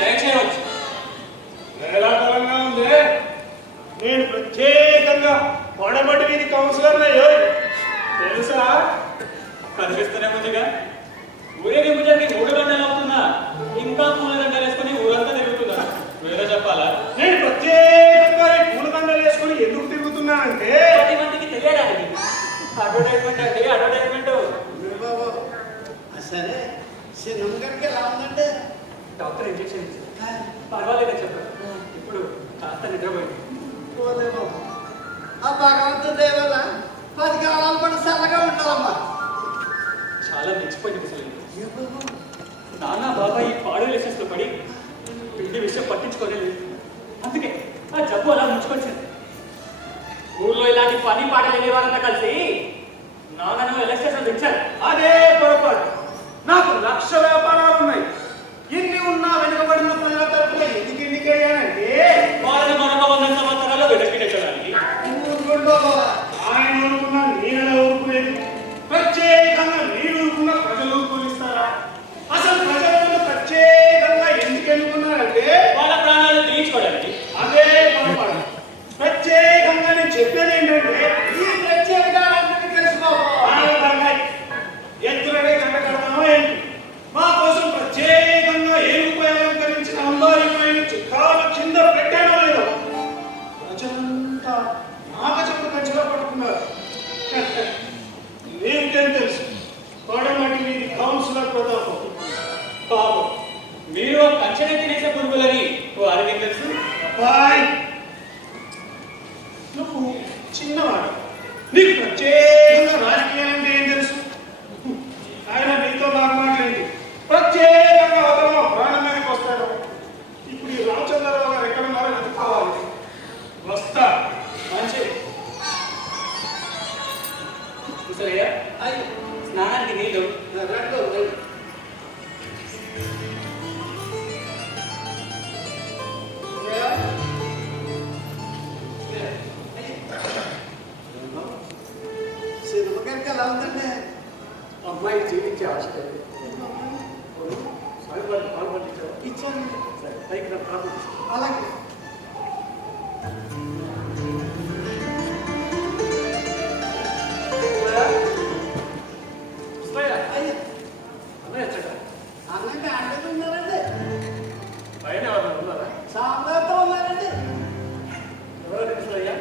Join చేయవచ్చు. వేలాకాలంగా ఉంది. నేను ప్రత్యేకంగా కొడబడి వీధి కౌన్సిలర్ అయ్యో తెలుసా? కనిపిస్తూనే ఉందిగా. ఊరేగింపు జరిగి 3 గంటలు అవుతున్నా ఇంకా పూల దండలు వేసుకుని ఊరంతా తిరుగుతున్నా. వేరే చెప్పాలా? నేను ప్రత్యేకంగా పూల దండలు వేసుకుని ఎందుకు తిరుగుతున్నానంటే 10 మందికి తెలియడానికి. అడ్వర్టైజ్మెంట్ అండి, అడ్వర్టైజ్మెంట్. సరే సినిమాకి ఎలా ఉందంటే డాక్టర్ ఇంజెక్షన్ ఇచ్చారు. పర్వాలేదని చెప్పారు. ఇప్పుడు కాస్త నిద్రపోయింది. ఆ భగవంతుడి దయ వల్ల 10 కాలాలు కూడా చల్లగా ఉండాలమ్మా. చాలా మెచ్చిపోయింది అసలు. నాన్న బాబాయ్ పాడు లెసెన్స్ లో పడి పిండి విషయం పట్టించుకోలేదు. అందుకే ఆ జబ్బు అలా ముంచుకొచ్చింది. ఊళ్ళో ఇలాంటి పని పాటలు వెళ్ళే వాళ్ళంతా కలిసి నాన్నను ఎలక్షన్స్ తెచ్చారు. అదే పొరపాటు. నాకు 1,00,000 వ్యాపారాలు ఉన్నాయి. ఇన్ని ఉన్నా వెనుకబడిన ప్రజల తరపున ఎందుకు ఎన్నికయ్యానంటే వాళ్ళని మరొక 100 సంవత్సరాల్లో వెనక్కినెచ్చడానికి. ఆయన ఊరుకున్న నీళ్ళ ఊరుకునేది ప్రత్యేకంగా నీరు ఊరుకున్న ప్రజలు ఊరుకునిస్తారా? అసలు ప్రజలను ప్రత్యేకంగా ఎందుకు ఎన్నుకున్నారంటే వాళ్ళ ప్రాణాలు తీయించుకోవడానికి. అదే పొరపాటు. ప్రత్యేకంగా నేను చెప్పేది ఏంటంటే ఈ ప్రత్యేకత అందరికీ తెలుసుకోవాలి. ఎత్తులనే గంట కడతామో ఏంటి? మా కోసం ప్రత్యేకంగా ఏ రూపాయలు అలంకరించిన అంబారీమైన చిత్రాల కింద పెట్టాడో లేదో ప్రజలంతా నాగచంప కంచిలో పట్టుకున్నారు. నీకేం తెలుసు? కోడమటి మీది కౌన్సిలర్ ప్రతాపం బాబు. మీరు కంచెనే తినేసే పురుగులని వారికి తెలుసు. అబ్బాయ్ నువ్వు చిన్నవాడు. నీకు ప్రత్యేకంగా రాజకీయాలంటే ఏం తెలుసు? ఆయన నీతో మాట్లాడలేదు. ప్రత్యేకంగా అవతల ప్రాణం మీదకి వస్తాడు. ఇప్పుడు ఈ రామచంద్రరావు గారు ఎక్కడున్నారో వెతుక్కోవాలి. వస్తా. మంచిది. సరేయా స్నానానికి నీళ్ళు సినిమాకి ఎలా ఉందండి? అమ్మాయి జీవించే ఆశ ఇచ్చాను. పైకి అలాగే అన్నకి అండగా ఉన్నారండి. పైన ఎవరు ఉన్నారా? సాంబార్తో ఉన్నారండి. ఎవరు తెలుసయ్యా?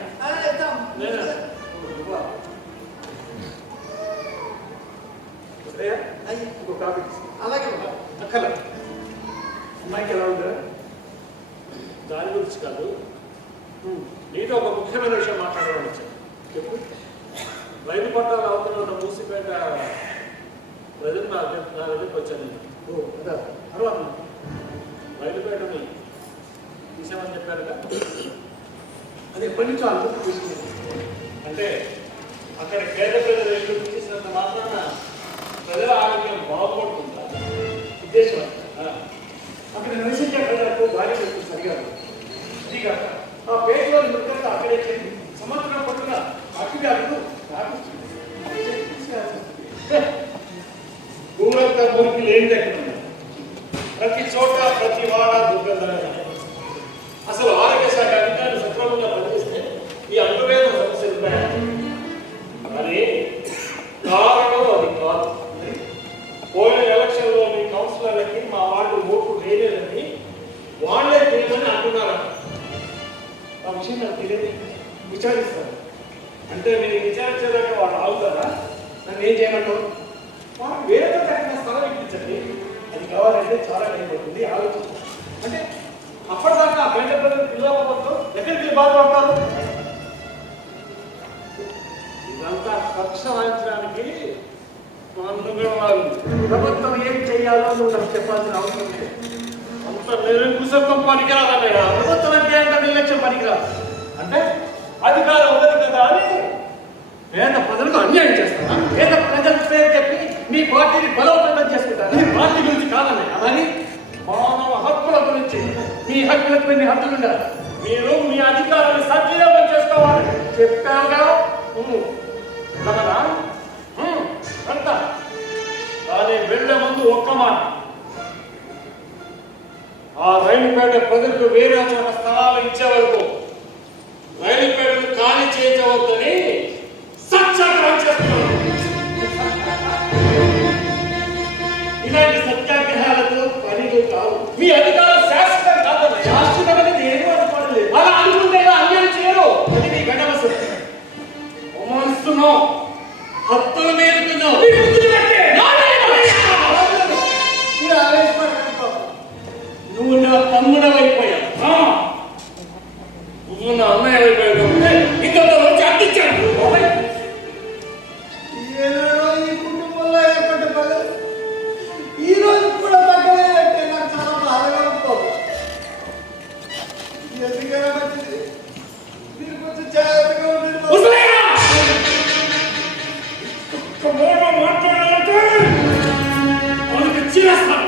ఇంకో కాపీ అలాగే అక్కల అమ్మాయికి ఎలా ఉందా? దాని గురించి కాదు, నీతో ఒక ముఖ్యమైన విషయం మాట్లాడడానికి వచ్చాను. చెప్పు. రైలు పట్టాలు అవతల ఉన్న మూసిపేట ప్రజలు నా దగ్గరికి వచ్చాను. అదా తర్వాత రైలుపేటని తీసామని చెప్పారుగా. అది ఎప్పటి నుంచో అందరూ తీసుకున్నాను. అంటే అక్కడ పేద ప్రజలు రైలు తీసినంత మాత్రాన ప్రజల ఆరోగ్యం బాగుపడుతుందా ఉద్దేశం. అక్కడ నివసించే ప్రజలకు భారీ సరిగా అదిగాక ఆ పేటలో మృతంగా అక్కడే చేయండి. సంవత్సరం పట్టున అతివ్యాధులు వ్యాపిస్తుంది. ఊరంతా మురికి లేని దగ్గర ప్రతి చోట ప్రతి వార దుర్గంధంగా. అసలు ఆరోగ్య శాఖ అధికారులు సక్రమంగా పనిచేస్తే ఈ అంటువేద సమస్యలు ఉంటాయి. కానీ కారణం అది కాదు. పోయిన ఎలక్షన్లో మీ కౌన్సిలర్లకి మా వార్డు ఓటు వేయలేదని వాళ్ళే చేయమని అంటున్నారు. ఆ విషయం నాకు తెలియదు. విచారిస్తారు. అంటే మీరు విచారించేదాకా వాళ్ళు ఆగుతారా? నన్ను ఏం చేయమంటారు? మనం వేరే కట్టిన స్థలం ఇప్పించండి. అది కావాలంటే చాలా టైం పడుతుంది. ఆలోచిస్తాం. అంటే అప్పటిదాకా ఆ గంట పిల్లలతో ఎక్కడికి బాధపడతారు? ఇదంతా కక్ష వాయించడానికి ప్రభుత్వం ఏం చెయ్యాలో నువ్వు నాకు చెప్పాల్సిన అవసరం లేదు. అంత నిరంకుశత్వం పనికిరాదన్నయ్య. ప్రభుత్వం అంటే అంత నిర్లక్ష్యం పనికిరాదు. అంటే అధికారం ఉండదు కదా అని పేద ప్రజలకు అన్యాయం చేస్తారా? పేద ప్రజల పేరు చెప్పి మీ పార్టీని బలోపేతం చేసుకుంటారా? మీ పార్టీ గురించి కాదన్నయ్య. అలాగే మానవ హక్కుల గురించి మీ హక్కులకు కొన్ని హక్కులు ఉండాలి. మీరు మీ అధికారాన్ని సద్వినియోగం చేసుకోవాలి. చెప్పావుగా అంత. కానీ వెళ్లే ముందు ఒక్క మాట, ఆ రైలుపేట ప్రజలకు వేరే చోట స్థలాలు ఇచ్చే వరకు రైలుపేటను ఖాళీ చేయించవద్దని సత్యాగ్రహం చేస్తున్నాను. ఇలాంటి సత్యాగ్రహాలకు పనిలు కావు. మీ అధికారం శాశ్వతం కాదు. శాశ్వతం అనేది ఏమీ అనుకోవట్లేదు. అలా అనుకుంటే అన్యాయం చేయరు. అది నీ గడవసరం. అవమానిస్తున్నావు, హత్తులు మేరుతున్నావు. మీరు ఆవేశపడకండి. నువ్వు నా తమ్ముడవైపోయావు, నువ్వు నా అన్నయ్య అయిపోయావు. ఇంకా వచ్చి అడ్డించాను. ఏనాడో ఈ కుటుంబంలో ఏర్పడ్డ పగలు ఈ రోజు కూడా తగ్గలేదంటే నాకు చాలా బాధగా ఉంటుంది. ఎందుకైనా మంచిది మీరు కొంచెం జాగ్రత్తగా ఉండండి. మాట్లాడాలంటే వాళ్ళకి చిరేస్తాను.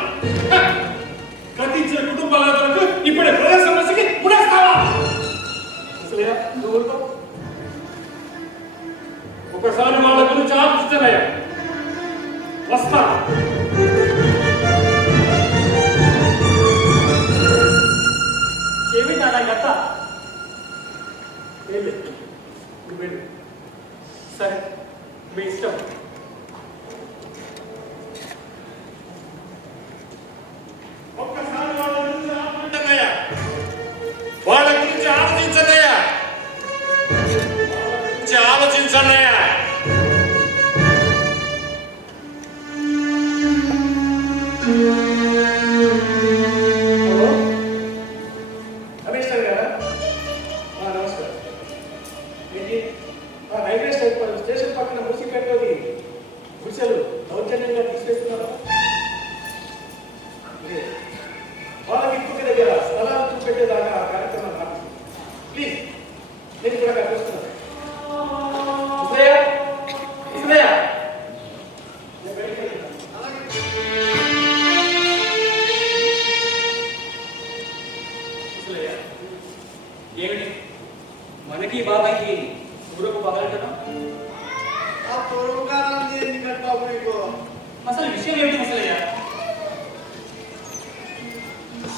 గతించిన కుటుంబాలకు ఇప్పుడే ప్రజల సమస్యకి ముడేస్తావా? అసలేనా నువ్వు ఊరుకో. ఒకసారి వాళ్ళ గురించి ఆలోచించనయ్యా. వస్తా. ఏమిటి నా గత సరే మీ ఇష్టం. ఒక్కసారి వాళ్ళ గురించి ఆలోచించనయ్యా. వాళ్ళ గురించి ఆలోచించనయ్యా. ఆలోచించనయ్యా. కమిషనర్ గారా? నమస్కారం. రైల్వే స్టేషన్ పక్కన మూసిపెట్టేది గుడిసెలు దౌర్జన్యంగా తీసేస్తున్నారు. వాళ్ళకి ఇంకొక దగ్గర స్థలాలు చూపెట్టేదాకా ఆ కార్యక్రమం నాకు ప్లీజ్ నేను కూడా కనిపిస్తున్నాను. ఏమిటి మనకి బాబాయ్కి ఊరకు పగలటం? ఆ పూర్వకాలం ఎందుకంటే బాబు మీకు అసలు విషయం ఏమిటి ముసలయ్యా?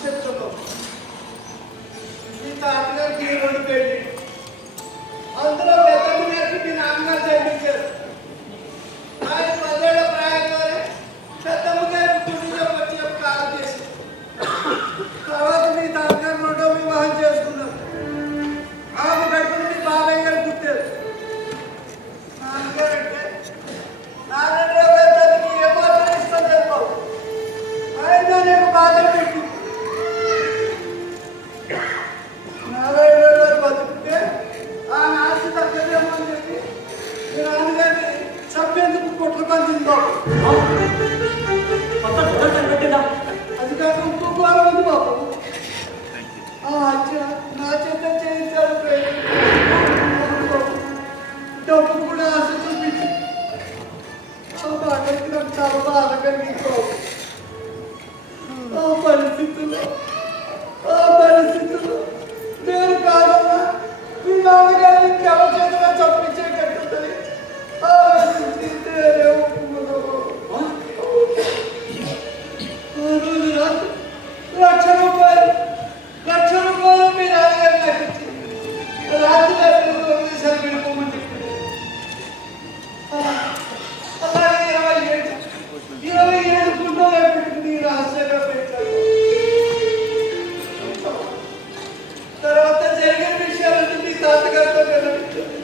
చెప్తాను. మీ తాతగారికి 2 పెళ్లి, అందులో పెద్దమ్మ గారికి మీ నాన్నగారు చదివించారు. ఆయన 10 ఏళ్ల ప్రాయంలోనే పెద్దమ్మ గారి గుడిలో వచ్చి కాలం చేసి తర్వాత మీ తాతగారు 2వ వివాహం చేసుకున్నారు. ఆమె కట్టుకుని మీ బాబాయ్ గారు పుట్టారు. నాన్నగారు అంటే నాన్నగారు పెద్దకి ఏమాత్రం ఇష్టం లేదు బాబు. ఆయన నేను బాధలు పెట్టి నారాయణ బతుకుంటే ఆ నాసి తగ్గదేమో అని చెప్పి మీ నాన్నగారిని చంపేందుకు కొట్లు పంచింది బాబు. మొత్తం గొడవ కనిపెట్టిందా? అది కాక ఇంకో ఘోరం ఉంది బాబు. ఆ హత్య నా చేత చేయించాడు. డబ్బు కూడా ఆశ చూపించి ఆ మాటకి నాకు చాలా బాధ కలిగింది బాబు. ఆ పరిస్థితుల్లో నేను కాదన్నా మీ నాన్నగారిని ఎవరి చేతిలో చంపించేటట్టుందని ఆలోచించి నేనే ఒప్పుకున్నాను. ఆ రోజు రాత్రి లక్ష రూపాయలు మీ నాన్నగారు నాకు ఇచ్చి రాత్రి విదేశాలు వెళ్ళిపోమని చెప్పింది. అలాగే 27 గుంటలు పెట్టుకుని రహస్యంగా పెట్టారు. తర్వాత జరిగిన విషయాలన్నీ మీ తాతగారితో వివరించారు.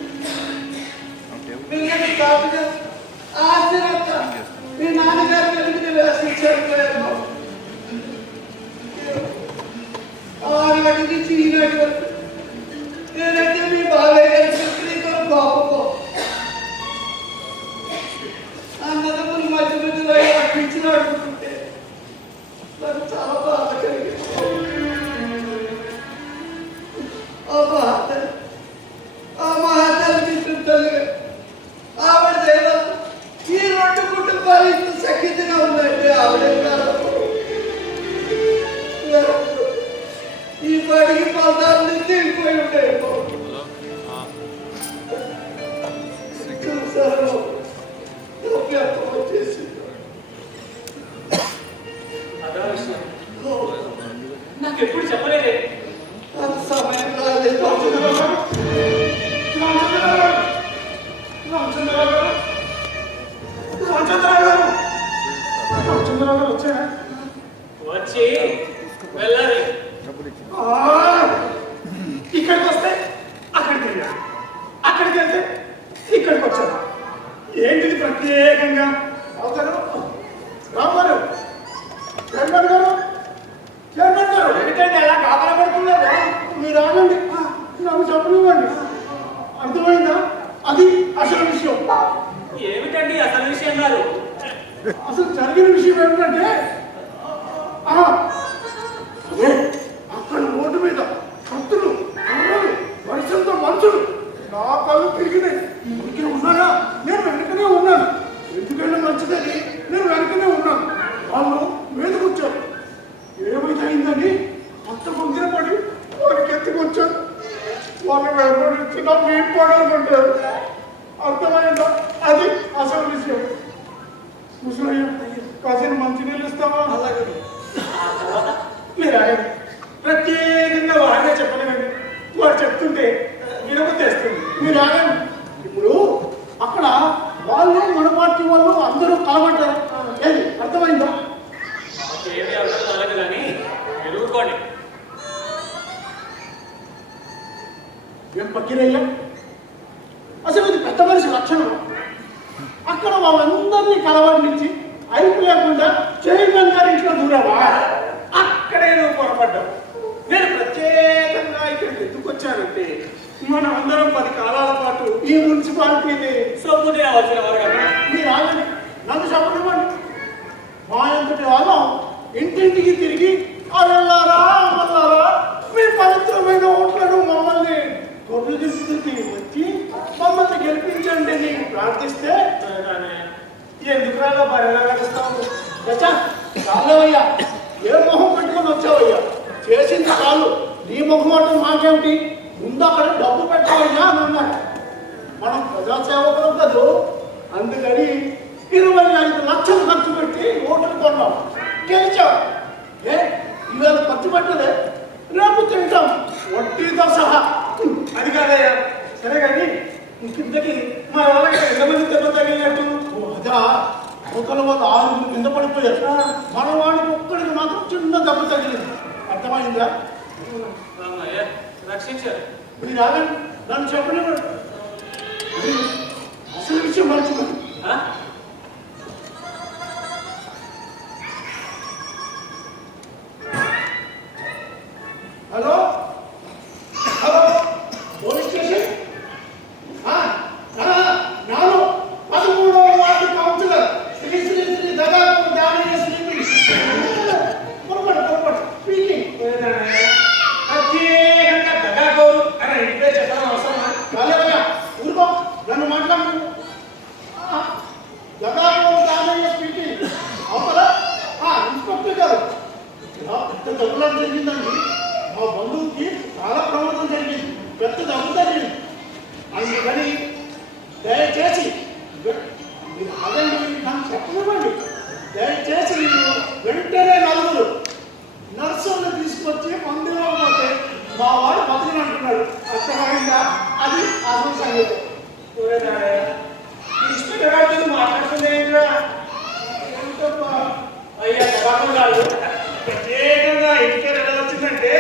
ఇక్కడికి వచ్చాను. ఏంటిది ప్రత్యేకంగా? అవుతారు రావు గారు, చైర్మన్ గారు, చైర్మన్ గారు ఏంటంటే అలా కాపలా పడుతున్నారు? మీరు ఆగండి, నాకు చెప్పనివ్వండి. అర్థమైందా? అది అసలు విషయం. ఏమిటండి అసలు విషయం గారు? అసలు జరిగిన విషయం ఏమిటంటే అదే అక్కడ రోడ్డు మీద కత్తులు, కర్రలు, వర్షంతో మనుషులు. నా కళ్ళు తిరిగినాయి. ఇంకే ఉన్నారా? నేను వెనకనే ఉన్నాను. ఎందుకైనా మంచిదని నేను వెనకనే ఉన్నాను. వాళ్ళు మీదకు వచ్చారు. ఏమైతే అయిందని అంత మందిర పడి వారికి ఎత్తుకొచ్చారు. వాళ్ళు వెంబడించి నా మీరు పడాలనుకుంటారు. అర్థమైందా? అది అసలు విషయం. ముసలయ్య కాసిన మంచినీళ్ళు ఇస్తావా? మీరు ఆగండి. ప్రత్యేకంగా వాడే చెప్పలేదండి. వాడు చెప్తుంటే వినబుద్ధి తెస్తుంది. మీరు ఆగండి. ఇప్పుడు అక్కడ వాళ్ళు మన పార్టీ వాళ్ళు అందరూ కలబడ్డారు. ఏది అర్థమైందా? ఏమి అర్థం కాలేదు కానీ మీరు ఊరుకోండి. ఏం పక్కిరయ్యా? అసలు ఇది పెద్ద మనిషి లక్షణం. అక్కడ వాళ్ళందరినీ కలవడించి అయిపు లేకుండా చైర్మన్ గారి ఇంట్లో దూరావా? అక్కడే నువ్వు పొరపడ్డావు. నేను ప్రత్యేకంగా ఇక్కడికి ఎందుకు వచ్చానంటే మనం అందరం 10 కాలాల పాటు ఈ మున్సిపాలిటీని సొమ్ము అవసరం వారు కదా. మీరు ఆగండి, నన్ను చెప్పనివ్వండి. మా ఎంతటి వాళ్ళం ఇంటింటికి తిరిగి అల్లారా మల్లారా మీ పవిత్రమైన ఓట్లను మమ్మల్ని గొర్రె స్థితి వచ్చి మమ్మల్ని గెలిపించండి అని ప్రార్థిస్తే ఎందుకు రాగా బయలా కలుస్తాము? చాలవయ్యా, ఏ మొహం పెట్టుకొని వచ్చావయ్యా? చేసింది చాలు, నీ ముఖం అంటే మాకేమిటి? ముందు అక్కడ డబ్బు పెట్టవయ్యా అని అన్నారు. మనం ప్రజాసేవకులం కదూ, అందుకని 25 లక్షలు ఖర్చు పెట్టి ఓట్లు కొన్నాం, గెలిచాం. ఇవాళ ఖర్చు పెట్టలే, రేపు తింటాం వడ్డీతో సహా. అది కాదయ్యా. సరే కానీ కిందకి మా వాళ్ళకి ఎంతమంది దెబ్బ తగిలినట్టు? అదా అవతల వాళ్ళు 6 కింద పడిపోయారు. మన వాడికి ఒక్కడికి మాత్రం చిన్న దెబ్బ తగిలింది. అర్థమైందా? రక్షించారు. మీరు ఆగండి, నన్ను చెప్పనివ్వండి. అసలు విషయం మర్చిపోయి హలో హలో పోలీస్ స్టేషన్. నాను 13వ వార్డు కౌన్సిలర్ శ్రీ శ్రీ శ్రీ దగాకు దానయ్య శ్రీ పొరపాటు స్పీకింగ్. ప్రత్యేకంగా దగాకోరు అని ఇంట్లో చెప్పడం అవసరమా? కాలేవయ్యా, ఊరుకో, నన్ను మాట్లాడు. దగాకోరు దానయ్య స్పీకింగ్. అవుతారా? ఇన్స్పెక్టర్ గారు, పెద్ద దెబ్బలాట జరిగిందండి. మా బంధువుకి చాలా ప్రమాదం జరిగింది, పెద్ద దెబ్బ జరిగింది. అందుకని దయచేసి మీరు అదండి, నాకు చెప్పనివ్వండి. దయచేసి మీరు వెంటనే 4 నర్సులను తీసుకొచ్చి మందులో పోతే మా వాడు బతుకుని అంటున్నాడు. అర్థమైందా? అది అసలు సంగతి. ఇన్స్పెక్టర్ గారితో మాట్లాడుతుంది ఏంట్రా? అయ్యా ప్రభాకర్ గారు ప్రత్యేకంగా ఇంటికి ఎలా వచ్చిందంటే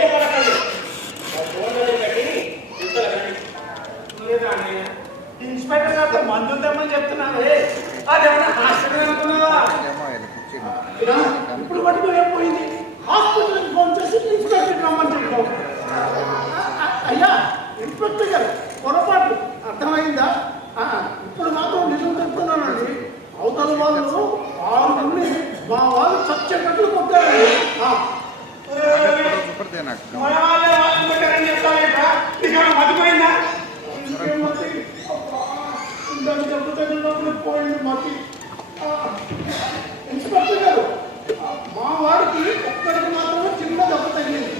చెప్పకండి. ఇన్స్పెక్టర్ గారితో మందులు తెమ్మని చెప్తున్నాను. అదేమన్నా హాస్పిటల్ అనుకున్నావా? ఇప్పుడు మటుకు ఏమైపోయింది? హాస్పిటల్కి ఫోన్ చేసి ఇన్స్పెక్టర్ రమ్మని చెప్తాం. అయ్యా ఇన్స్పెక్టర్ గారు, పొరపాటు. అర్థమైందా? ఇప్పుడు మాత్రం నిజం చెప్తున్నానండి. అవతల వాళ్ళు 6 మంది మా వాళ్ళు చచ్చేటట్లు కొట్టారండి. మతిపోయిందా? దాన్ని దెబ్బ తగిలినప్పుడు పోయింది మతి. ఇన్స్పెక్టర్ గారు, మా వాడికి ఒక్కడికి మాత్రమే చిన్న దెబ్బ తగిలింది.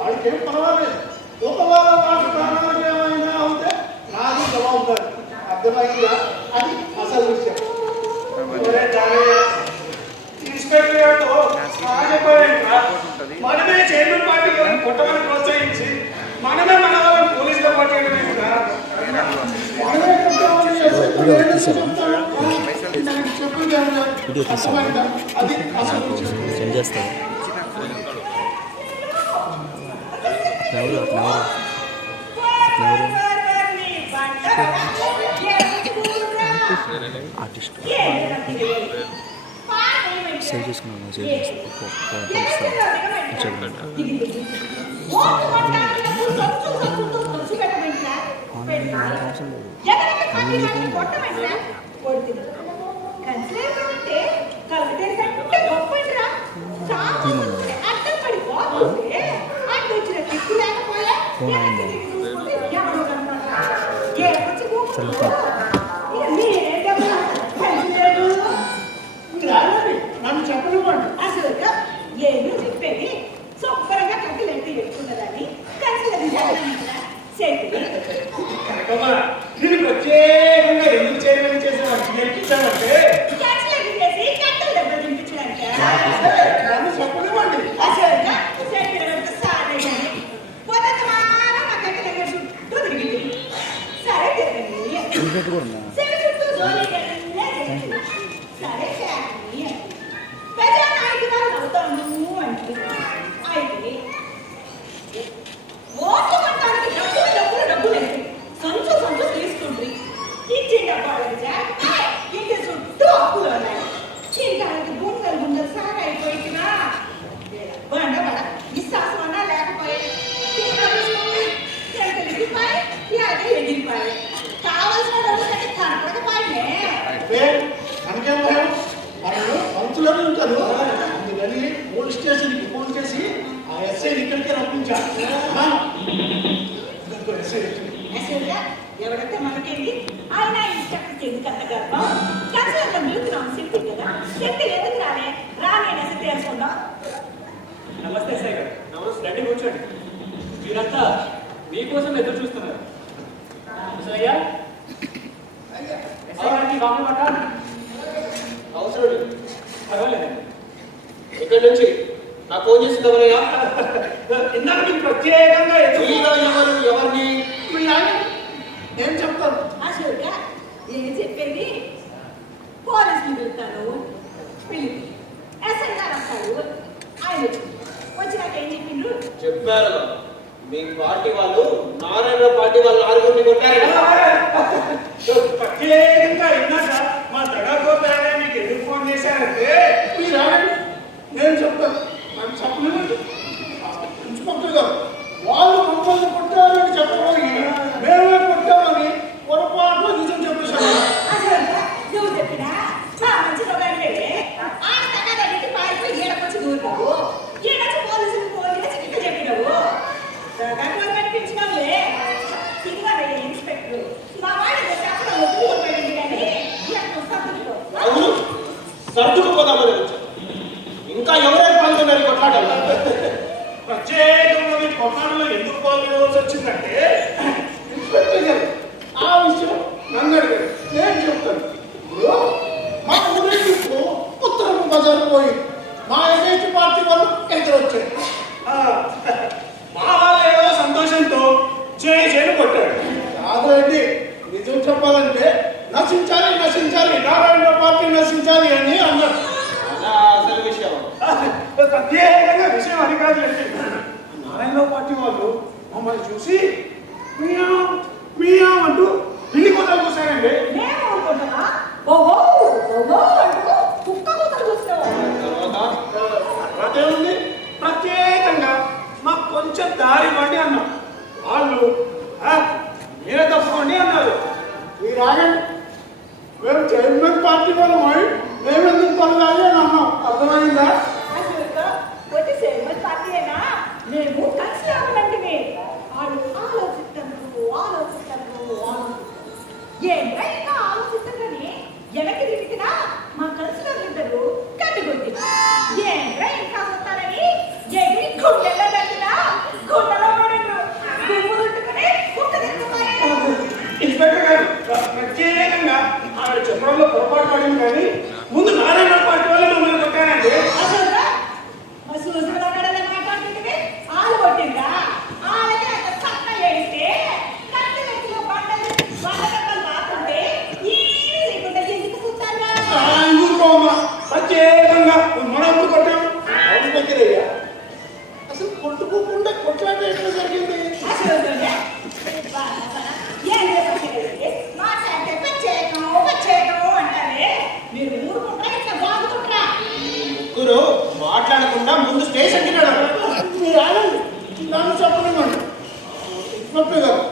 వాడికి ఏం పర్వాలేదు. ఒకవేళ వాడి ప్రాణాలకు ఏమైనా అవుతే నాది జవాబుదారి. అర్థమైందా? అది అసలు విషయం. ఇన్స్పెక్టర్ గారితో మనమే చైర్మన్ పార్టీ కొట్టమని ప్రోత్సహించి మనమే మన వాళ్ళని పోలీసుతో పట్టేయడం సెండ్ చేస్తాను. ఎవరు ఆర్టిస్ట్ ఏంటి నాకు తెలియదు. పాట ఏమంటే? సేవ్ చేసుకున్నాను సేవ్ ఏంటి? చేసి నన్ను చెప్పనివ్వండి. అసలు ఏమో చెప్పేది శుభ్రంగా కట్టెలు ఎట్టి పెట్టుకున్నదాన్ని కనకమ్మ, నేను ప్రత్యేకంగా ఎందుకు చేయమని చేసాను నేర్పించానంటే చేసి కట్టెలు దెబ్బ తినిపించడానికి నన్ను చెప్పనివ్వండి. క్రికెట్ కూడా ఉందా మనకేం భయం? మనము పంతులను ఉంటారు. అందుకని పోలీస్ స్టేషన్కి ఫోన్ చేసి ఆ ఎస్ఐని ఇక్కడికే రప్పించారు. ఎవరైతే మనకేంటి ఆయన ఇన్స్ట్రక్టర్ ఎందుకంత గర్భం కన్సర్లో మిలుగుతున్నాం శక్తి కదా శక్తి ఎందుకు రానే అసలు తెలుసుకుందాం. నమస్తే సాయి గారు. నమస్తే. రండి కూర్చోండి. మీరంతా మీకోసం ఎదురు చూస్తున్నారు. అయ్యా కాఫీ మాట అవసరం పర్వాలేదండి. ఇక్కడి నుంచి నాకు ఫోన్ చేసింది ఎవరయ్యా? ఇందాక మీకు ప్రత్యేకంగా ఎవరిని ఏం చెప్తాను? అసలుగా ఏం చెప్పేది పోలీసులు పిలుస్తాను పిలిపి ఎస్ఐ గారు వస్తాడు ఆయన వచ్చినాక ఏం చెప్పిండ్రు చెప్పారు మీ పార్టీ వాళ్ళు నారాయణ పార్టీ వాళ్ళు 6 కొట్టారు. ప్రత్యేకంగా ఇందాక మా దగాకోతారా మీకు ఎందుకు ఫోన్ చేశారంటే మీరు ఆగండి, నేను చెప్తాను. నన్ను చెప్పనివ్వండి. ఇన్స్పెక్టర్ గారు వాళ్ళు మమ్మల్ని కొట్టారని చెప్పబోయి మేమే కొట్టామని పొరపాటున నిజం చెప్పేశాను. అసలుగా నువ్వు చెప్పినా మా మంచిగా ఆ తగ్గ పారిపోయి ఏడకొచ్చి దూరుతావు ఏడొచ్చి పోలీసులు ఫోన్ చేసి ఇంకా చెప్పినావు గంటలు కనిపించినావులే తిరిగా ఇన్స్పెక్టర్ మా వాడి అక్కడ ఒప్పుకోబడింది కానీ అవును సర్దుకుపోదామని వచ్చాను. ఇంకా ఎవరైనా పాల్గొన్నారు కొట్లాడాలి? ప్రత్యేకంగా మీ కొట్లాటలో ఎందుకు పాల్గొనవలసి వచ్చిందంటే ఇన్స్పెక్టర్ గారు ఆ విషయం నన్ను అడిగారు, నేను చెప్తాను. ఇప్పుడు మా ఊరేగింపు ఉత్తరం బజారు పోయి మా ఎన్ఐటి పార్టీ వాళ్ళు ఎదురొచ్చారు. మా వాళ్ళు ఏదో సంతోషంతో చేయని కొట్టాడు. కాదండి, నిజం చెప్పాలంటే నశించాలి నశించాలి నారాయణ పార్టీ నశించాలి అని అన్నారు. అసలు విషయం ప్రత్యేకంగా విషయం అది కాదులేండి. నారాయణ పార్టీ వాళ్ళు మమ్మల్ని చూసి మియా అంటూ పిల్లి కొత్తలు చూశారండి. మేము అనుకుంటున్నా ఓహో ఓహో అంటూ కుక్క కూతలు చూస్తున్నావు తర్వాత ఏముంది? ప్రత్యేకంగా మాకు కొంచెం దారి ఇవ్వండి అన్నాం. వాళ్ళు మీరే తప్పుకోండి అన్నారు. మీరు ఆగండి, మేము చైర్మన్ పార్టీ వాళ్ళమై మేమెందుకు పడగాలి అని అన్నాం. అర్థమైందా? అసలు వచ్చి సెల్వల్ పార్టీయేనా మేము కలిసి రావాలంటే వాళ్ళు ఆలోచిస్తారు ఏంటో ఇంకా ఆలోచిస్తారని వెనక్కి తిరిగినా మా కలిసి ఇద్దరు కట్టుకుంది ఏంట్రా ఇంకా వస్తారని ఎగిరి గుండెల్లో పెట్టినా గుండెలో పడరు గుమ్ములుంటుకుని కుక్క ఇన్స్పెక్టర్ గారు ప్రత్యేకంగా ఆవిడ చెప్పడంలో పొరపాటు పడింది కానీ ముందు నారాయణ పార్టీ వాళ్ళు మమ్మల్ని కొట్టారండి. అసలు మా సూచనలో మాట్లాడుతుంటే వాళ్ళు చెప్పే గారు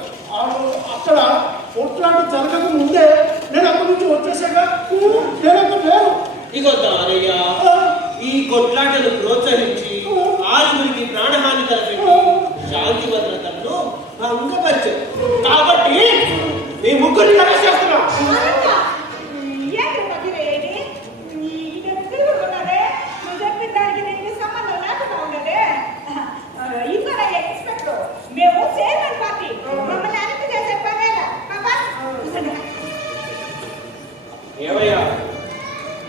అక్కడ కొట్లాట జరగక ముందే నేను అక్కడి నుంచి వచ్చేసాగా నేను లేను. ఇగో దానయ్య, ఈ కొట్లాటను ప్రోత్సహించి ఆరుగురికి ప్రాణహాని తలపెట్టి శాంతి భద్రతలను భంగపరిచారు. కాబట్టి ఈ ముగ్గురిని అరెస్ట్ చేస్తున్నా. ఏంటి మధ్యరేది? ఇద్దరు ఉన్నారే, నువ్వు చెప్పిన దానికి దీనికి సంబంధం లేకుండా ఉండదే. ఇంకా ఇన్స్పెక్టర్, మేము చైర్మన్ పార్టీ, మమ్మల్ని అరెస్ట్ చేసే పనేలా. ఏమయ్యా,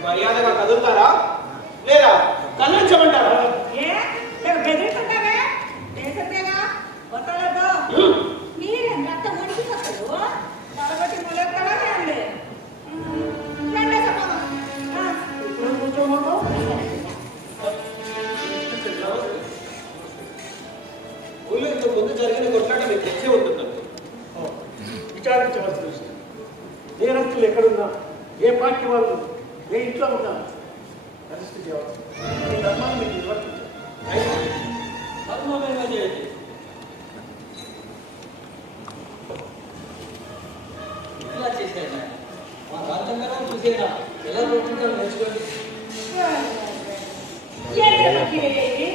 మర్యాదగా కదులుతారా లేదా కదిలించమంటారా? బెదిరిస్తున్నావే? దేశంతేగా వదలదు. మీరేం రక్త ముడికిపోతారు? కాబట్టి ములెక్కడా రండి. రండి సమానం. ఇక్కడ కూర్చోమన్నావు? ఊళ్ళో ఇంతకు ముందు జరిగిన కొట్లాట మీకు తెలిసే ఉంటుందండి. విచారించవలసిన విషయం. నేరస్తులు ఎక్కడున్నా, ఏ పార్టీ వాళ్ళు, ఏ ఇంట్లో ఉన్నా అరెస్ట్ చేయవచ్చు. ఈ ధర్మాన్ని మీకు నిర్వర్తించాలి. ధర్మమేమో చేయండి. ఇలా చేసేయండి. మా రాజ్యాంగం చూసేనా ఎలా కొట్టుకుంటారో నేర్చుకోండి. ఏంటి మధ్యరేది?